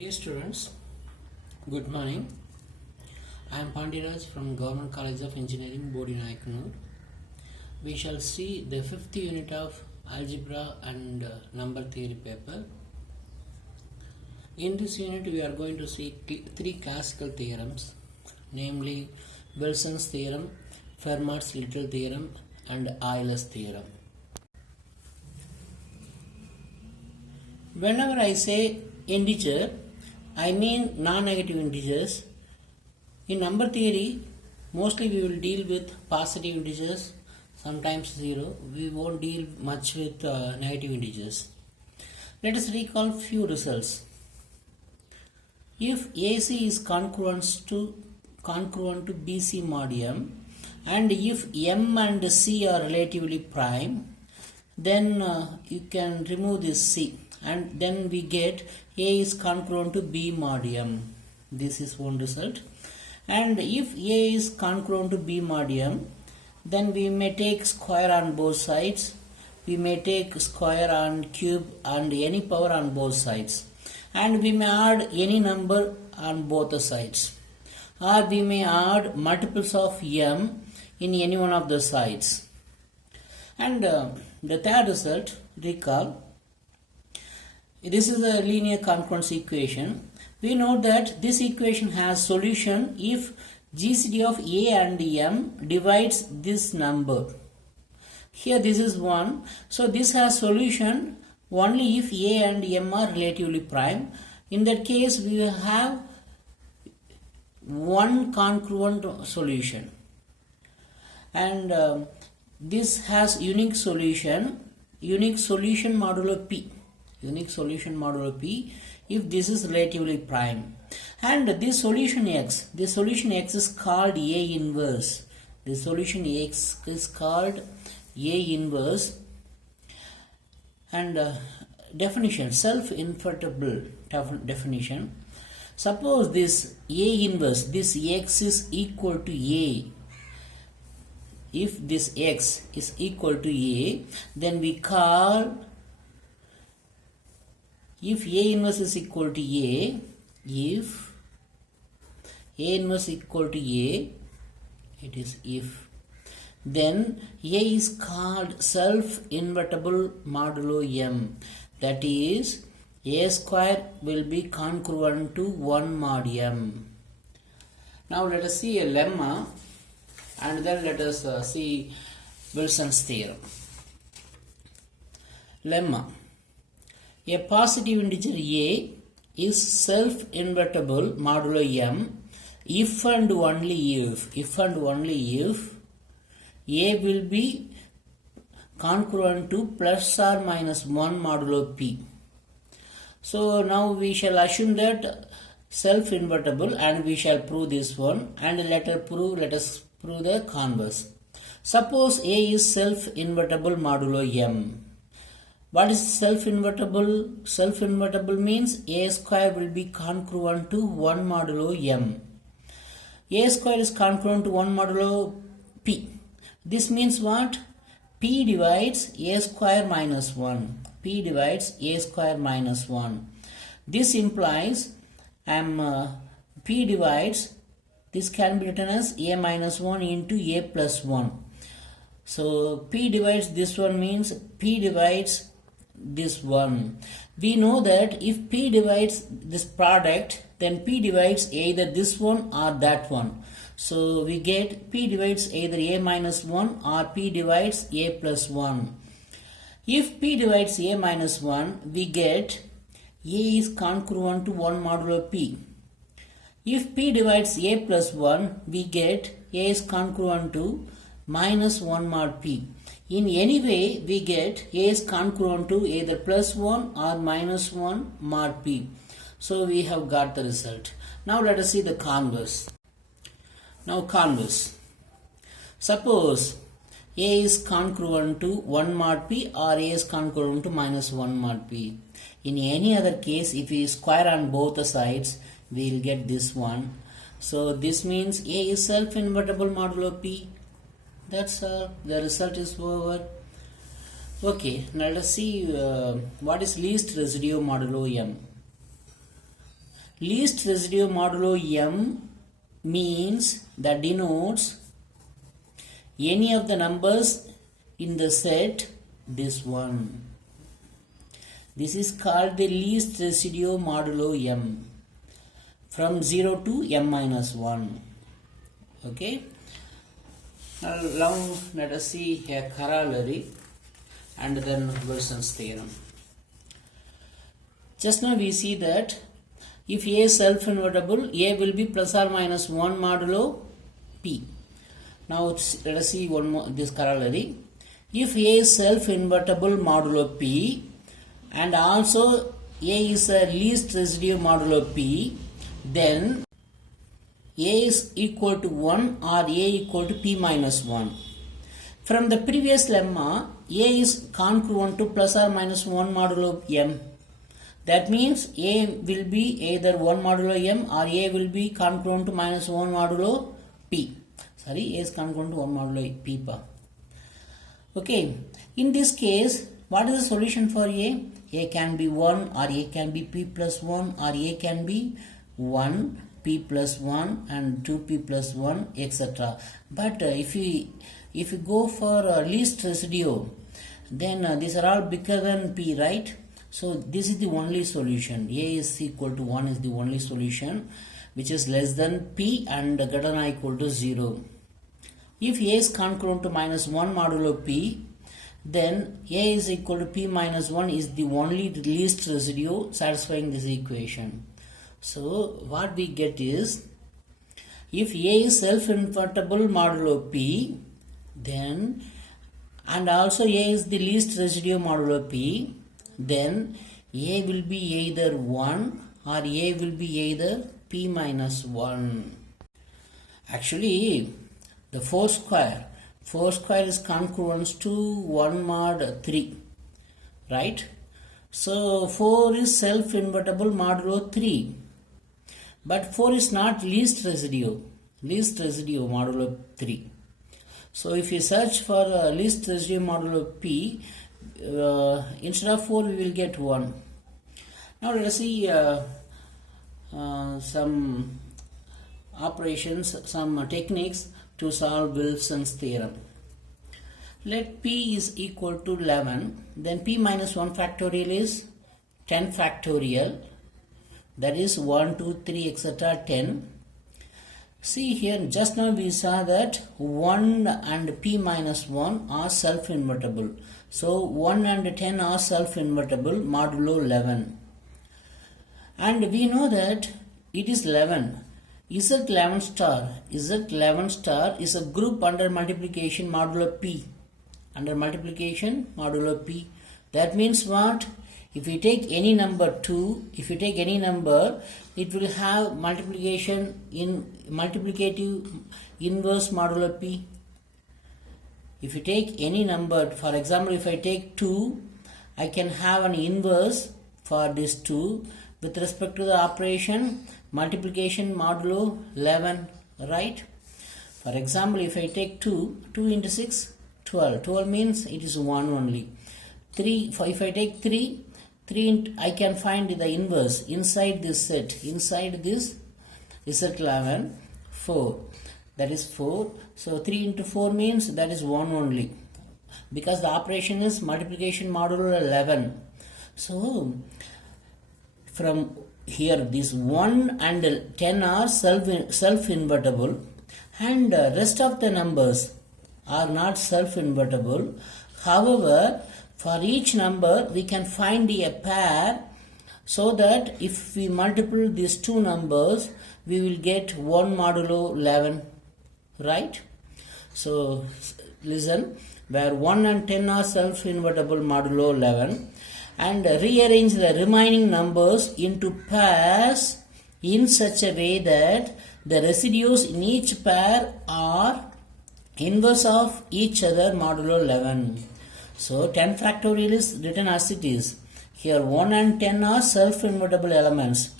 Dear students, good morning. I am Pandiraj from Government College of Engineering, Board in Aikanur. We shall see the fifth unit of Algebra and Number Theory paper. In this unit, we are going to see three classical theorems, namely Wilson's theorem, Fermat's Little theorem, and Euler's theorem. Whenever I say integer, I mean non-negative integers. In number theory, mostly we will deal with positive integers, sometimes 0. We won't deal much with negative integers. Let us recall few results. If AC is congruent to BC mod M, and if M and C are relatively prime, then you can remove this C, and then we get A is congruent to B mod M. This is one result. And if A is congruent to B mod M, then we may take square on both sides. We may take square on cube and any power on both sides. And we may add any number on both the sides. Or we may add multiples of M in any one of the sides. And the third result, recall, this is a linear concurrence equation. We know that this equation has solution if GCD of A and M divides this number. Here this is 1. So this has solution only if A and M are relatively prime. In that case, we will have one congruent solution. And this has unique solution modulo P. Unique solution modulo P if this is relatively prime. And this solution X is called A inverse. This solution X is called A inverse. And definition, self-invertible definition. Suppose this A inverse, this X is equal to A. If this X is equal to A, then we call, if A inverse is equal to A, if A inverse equal to A, it is if, then A is called self-invertible modulo M. That is, A square will be congruent to 1 mod M. Now let us see a lemma, and then let us see Wilson's theorem. Lemma. A positive integer A is self-invertible modulo M if and only if A will be congruent to plus or minus 1 modulo P. So now we shall assume that self-invertible, and we shall prove this one, and let us prove the converse. Suppose A is self-invertible modulo M. What is self-invertible? Self-invertible means A square will be congruent to 1 modulo M. A square is congruent to 1 modulo P. This means what? P divides A square minus 1. P divides A square minus 1. This implies P divides, this can be written as A minus 1 into A plus 1. So P divides this one means P divides this one. We know that if P divides this product, then P divides either this one or that one. So we get P divides either A minus 1 or P divides A plus 1. If P divides A minus 1, we get A is congruent to 1 modulo P. If P divides A plus 1, we get A is congruent to minus 1 mod P. In any way, we get A is congruent to either plus 1 or minus 1 mod P. So we have got the result. Now let us see the converse. Now converse. Suppose A is congruent to 1 mod P or A is congruent to minus 1 mod P. In any other case, if we square on both the sides, we will get this one. So this means A is self-invertible modulo P. That's all. The result is over. Okay, now let us see what is least residue modulo M. Least residue modulo m means that denotes any of the numbers in the set this one. This is called the least residue modulo m from 0 to m minus 1. Okay. Now let us see a corollary and then Wilson's theorem. Just now we see that if A is self-invertible, A will be plus or minus 1 modulo P. Now let us see one more this corollary. If A is self-invertible modulo P and also A is a least residue modulo P, then A is equal to 1 or A equal to P minus 1. From the previous lemma, A is congruent to plus or minus 1 modulo m. That means A will be either 1 modulo m or A will be congruent to minus 1 modulo P. Sorry, A is congruent to 1 modulo P. Okay, in this case, what is the solution for A? A can be 1 or A can be P plus 1 or A can be 1, P plus 1 and 2P plus 1, etc. But if we go for least residue, then these are all bigger than P, right? So this is the only solution. A is equal to 1 is the only solution which is less than P and greater than or equal to 0. If A is congruent to minus 1 modulo P, then A is equal to P minus 1 is the only least residue satisfying this equation. So what we get is, if A is self-invertible modulo P, then and also A is the least residue modulo P, then A will be either 1 or A will be either P minus 1. Actually, the 4 square is congruent to 1 mod 3, right? So 4 is self-invertible modulo 3. But 4 is not least residue modulo 3. So if you search for least residue modulo P, instead of 4 we will get 1. Now let us see some operations, some techniques to solve Wilson's theorem. Let P is equal to 11, then P minus 1 factorial is 10 factorial, that is 1, 2, 3, etc. 10. See here, just now we saw that 1 and P minus 1 are self-invertible. So 1 and 10 are self-invertible modulo 11. And we know that it is 11. Z11 star is a group under multiplication modulo P. Under multiplication modulo P. That means what? If you take any number 2, if you take any number, it will have multiplication in multiplicative inverse modulo P. If you take any number, for example, if I take 2, I can have an inverse for this 2 with respect to the operation multiplication modulo 11, right? For example, if I take 2 into 6, 12. 12 means it is 1 only. 3, if I take 3 I can find the inverse inside this set. Inside this is at 11, 4. That is 4. So 3 into 4 means that is 1 only. Because the operation is multiplication modulo 11. So from here this 1 and 10 are self-invertible and rest of the numbers are not self-invertible. However, for each number we can find a pair, so that if we multiply these two numbers we will get 1 modulo 11, right? So listen, where 1 and 10 are self-invertible modulo 11, and rearrange the remaining numbers into pairs in such a way that the residues in each pair are inverse of each other modulo 11. So 10 factorial is written as it is. Here 1 and 10 are self-invertible elements.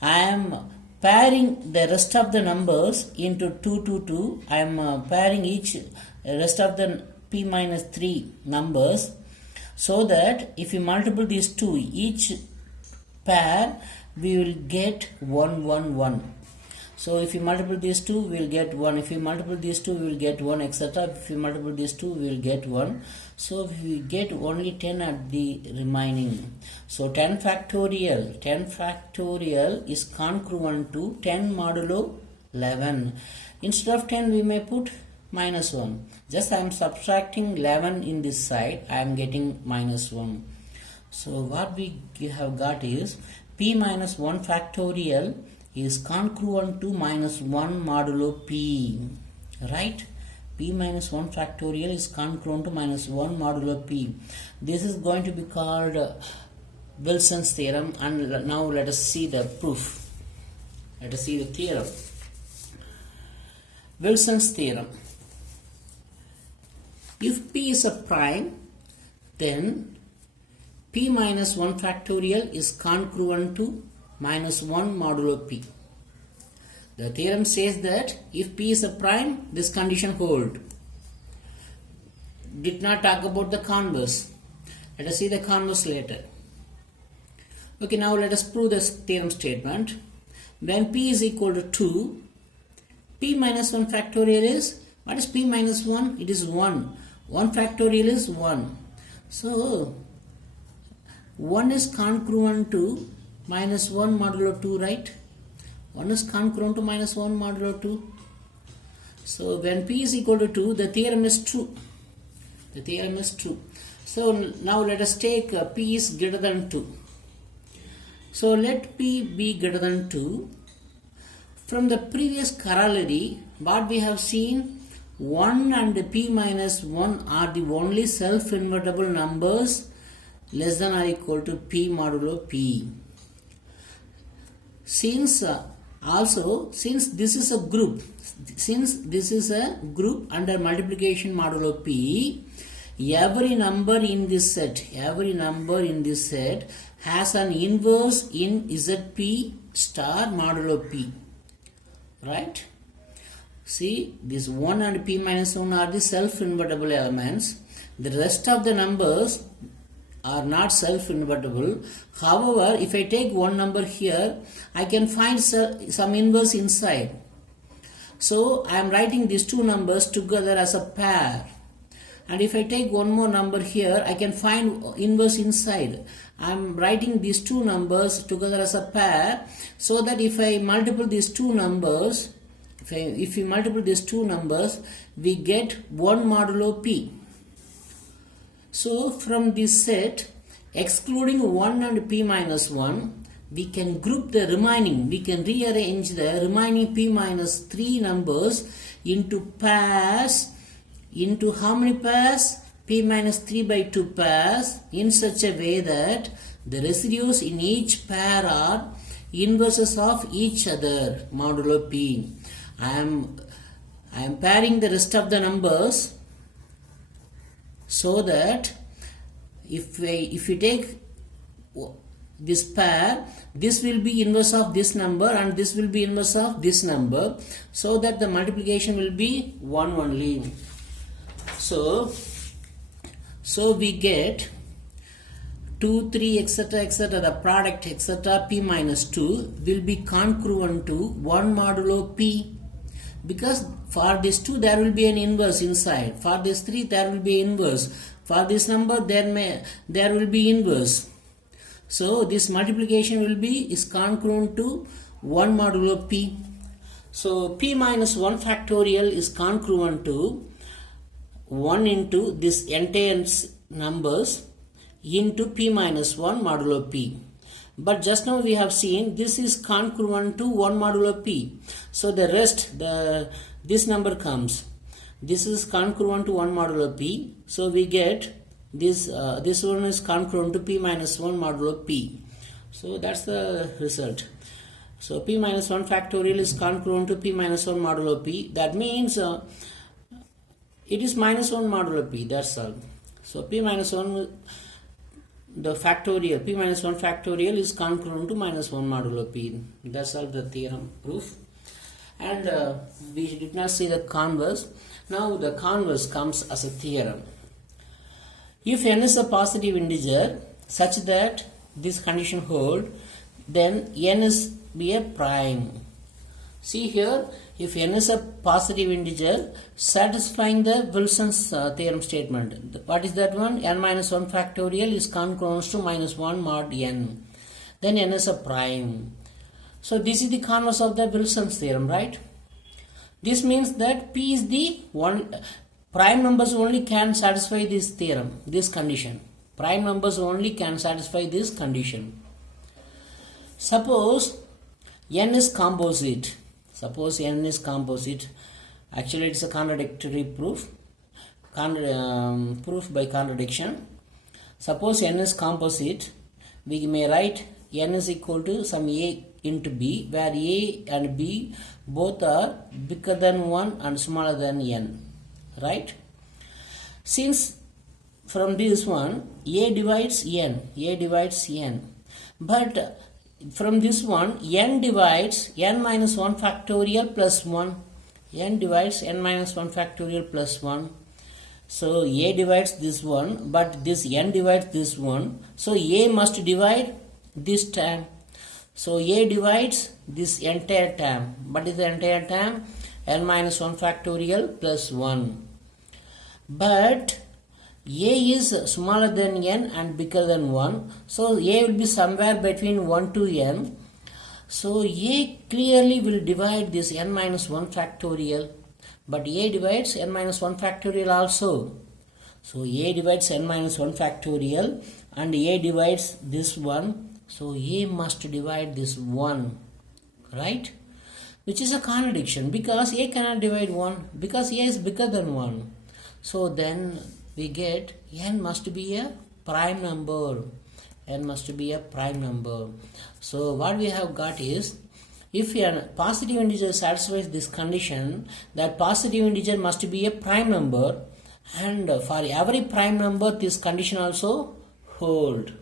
I am pairing the rest of the numbers into 2, 2, 2. I am pairing each rest of the P minus 3 numbers, so that if you multiply these two, each pair we will get 1, 1, 1. So if you multiply these two, we will get 1. If you multiply these two, we will get 1, etc. If you multiply these two, we will get 1. So we get only 10 at the remaining. So 10 factorial is congruent to 10 modulo 11. Instead of 10, we may put minus 1. Just I am subtracting 11 in this side. I am getting minus 1. So what we have got is p minus 1 factorial is congruent to minus 1 modulo p. Right? P minus 1 factorial is congruent to minus 1 modulo p. This is going to be called Wilson's theorem, and now let us see the proof. Let us see the theorem. Wilson's theorem. If p is a prime, then p minus 1 factorial is congruent to minus 1 modulo p. The theorem says that if p is a prime, this condition hold. Did not talk about the converse. Let us see the converse later. Okay, now let us prove this theorem statement. When p is equal to 2, p minus 1 factorial is, what is p minus 1? It is 1. 1 factorial is 1. So, 1 is congruent to minus 1 modulo 2, right? 1 is congruent to minus 1 modulo 2. So, when p is equal to 2, the theorem is true. The theorem is true. So, now let us take p is greater than 2. So, let p be greater than 2. From the previous corollary, what we have seen, 1 and p minus 1 are the only self-invertible numbers less than or equal to p modulo p. Since this is a group, under multiplication modulo p, every number in this set has an inverse in zp star modulo p. Right? See, this 1 and p minus 1 are the self-invertible elements. The rest of the numbers are not self-invertible. However, if I take one number here, I can find some inverse inside. So, I am writing these two numbers together as a pair. And if I take one more number here, I can find inverse inside. I am writing these two numbers together as a pair, so that if I multiply these two numbers, if we multiply these two numbers, we get 1 modulo p. So, from this set, excluding 1 and p minus 1, we can group the remaining, we can rearrange the remaining p minus 3 numbers into pairs, into how many pairs? P minus 3 by 2 pairs, in such a way that the residues in each pair are inverses of each other, modulo p. I am pairing the rest of the numbers, so that if we take this pair, this will be inverse of this number and this will be inverse of this number, so that the multiplication will be 1 only. So we get 2, 3, etc., etc., the product, etc., p minus 2 will be congruent to 1 modulo p. Because for this 2 there will be an inverse inside. For this 3 there will be inverse. For this number there will be inverse. So this multiplication is congruent to 1 modulo p. So p minus 1 factorial is congruent to 1 into this entire numbers into p minus 1 modulo p. But just now we have seen this is congruent to 1 modulo p. So the rest, this number comes. This is congruent to 1 modulo p. So we get this one is congruent to p minus 1 modulo p. So that's the result. So p minus 1 factorial is congruent to p minus 1 modulo p. That means it is minus 1 modulo p. That's all. So p minus 1, the factorial, p minus 1 factorial is congruent to minus 1 modulo p. That's all the theorem proof. And we did not see the converse. Now the converse comes as a theorem. If n is a positive integer such that this condition hold, then n is be a prime. See here, if n is a positive integer satisfying the Wilson's theorem statement. What is that one? N minus 1 factorial is congruent to minus 1 mod n. Then n is a prime. So this is the converse of the Wilson's theorem, right? This means that P is the one. Prime numbers only can satisfy this theorem, this condition. Prime numbers only can satisfy this condition. Suppose n is composite. Suppose n is composite. Actually, it's a contradictory proof. Proof by contradiction. Suppose n is composite. We may write n is equal to some a into b, where a and b both are bigger than 1 and smaller than n. Right? Since from this one a divides n, but from this one n divides n minus 1 factorial plus 1. N divides n minus 1 factorial plus 1. So a divides this one, but this n divides this one. So a must divide this term. So a divides this entire term. What is the entire term? N minus 1 factorial plus 1. But a is smaller than n and bigger than 1. So a will be somewhere between 1 to n. So a clearly will divide this n minus 1 factorial. But a divides n minus 1 factorial also. So a divides n minus 1 factorial and a divides this one. So a must divide this 1. Right? Which is a contradiction, because a cannot divide 1, because a is bigger than 1. So then we get n must be a prime number. N must be a prime number. So what we have got is, if a positive integer satisfies this condition, that positive integer must be a prime number, and for every prime number this condition also hold.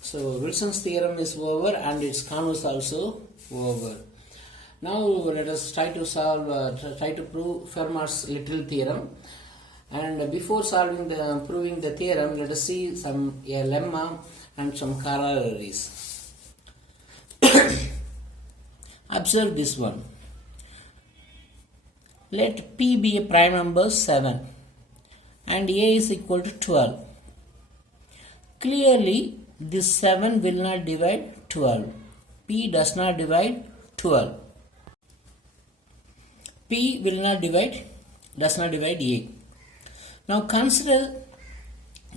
So Wilson's theorem is over and its converse also over. Now let us try to solve, try to prove Fermat's little theorem. And before proving the theorem, let us see some lemma and some corollaries. Observe this one. Let P be a prime number 7 and A is equal to 12. Clearly, this 7 will not divide 12. P does not divide 12. P will not divide, does not divide A. Now consider,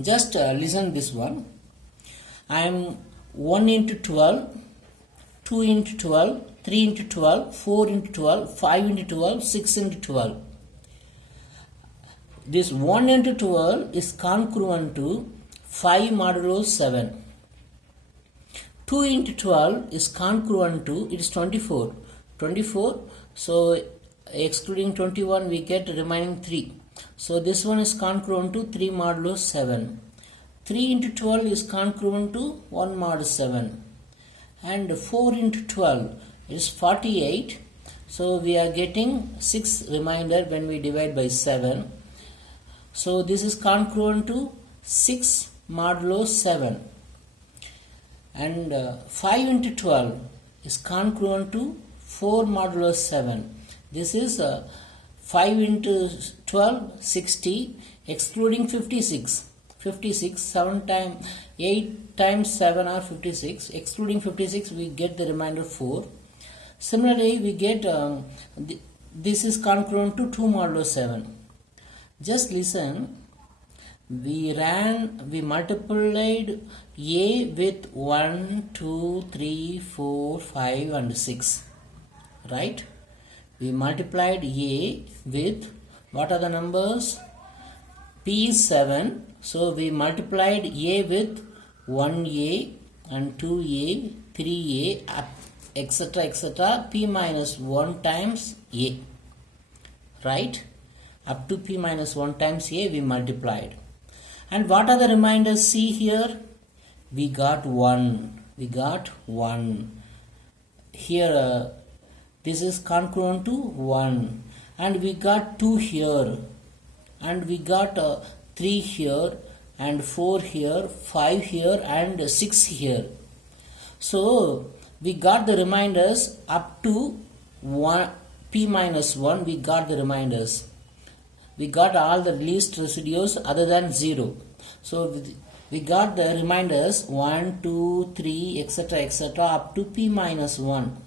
just listen this one. I am 1 into 12, 2 into 12, 3 into 12, 4 into 12, 5 into 12, 6 into 12. This 1 into 12 is congruent to 5 modulo 7. 2 into 12 is congruent to, it is 24. 24, so excluding 21 we get remaining 3. So this one is congruent to 3 modulo 7. 3 into 12 is congruent to 1 mod 7. And 4 into 12 is 48. So we are getting 6 remainder when we divide by 7. So this is congruent to 6 modulo 7. And 5 into 12 is congruent to 4 modulo 7. This is 5 into 12, 60, excluding 56. 56, 7 times, 8 times 7 are 56. Excluding 56, we get the remainder 4. Similarly, we get, this is congruent to 2 modulo 7. Just listen. We multiplied A with 1, 2, 3, 4, 5 and 6. Right? We multiplied A with, what are the numbers? P is 7. So we multiplied A with 1A and 2A, 3A, etc. etc. P minus 1 times A. Right? Up to P minus 1 times A we multiplied. And what are the reminders? See here. We got 1. We got 1. Here this is congruent to 1. And we got 2 here. And we got 3 here. and 4 here, 5 here and 6 here. So we got the reminders up to 1, p minus 1, we got the reminders. We got all the least residues other than 0. So we got the reminders 1, 2, 3, etc. up to p minus 1,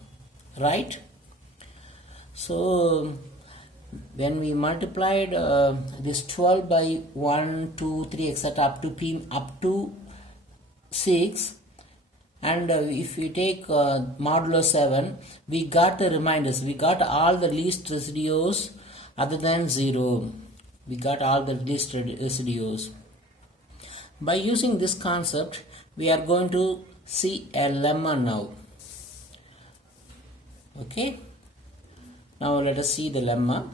right? So when we multiplied this 12 by 1, 2, 3, etc. up to 6, and if we take modulo 7, we got the reminders. We got all the least residues other than 0. We got all the least residues. By using this concept, we are going to see a lemma now. Okay. Now let us see the lemma.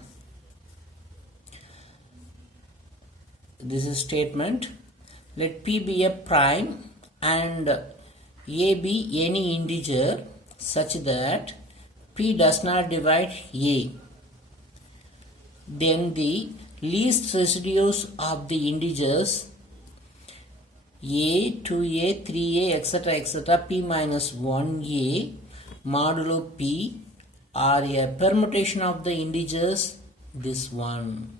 This is statement. Let P be a prime and A be any integer such that P does not divide A. Then the least residues of the integers A, 2A, 3A, etc. P minus 1A modulo P are a permutation of the integers, this one.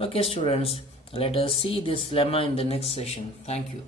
Okay students, let us see this lemma in the next session. Thank you.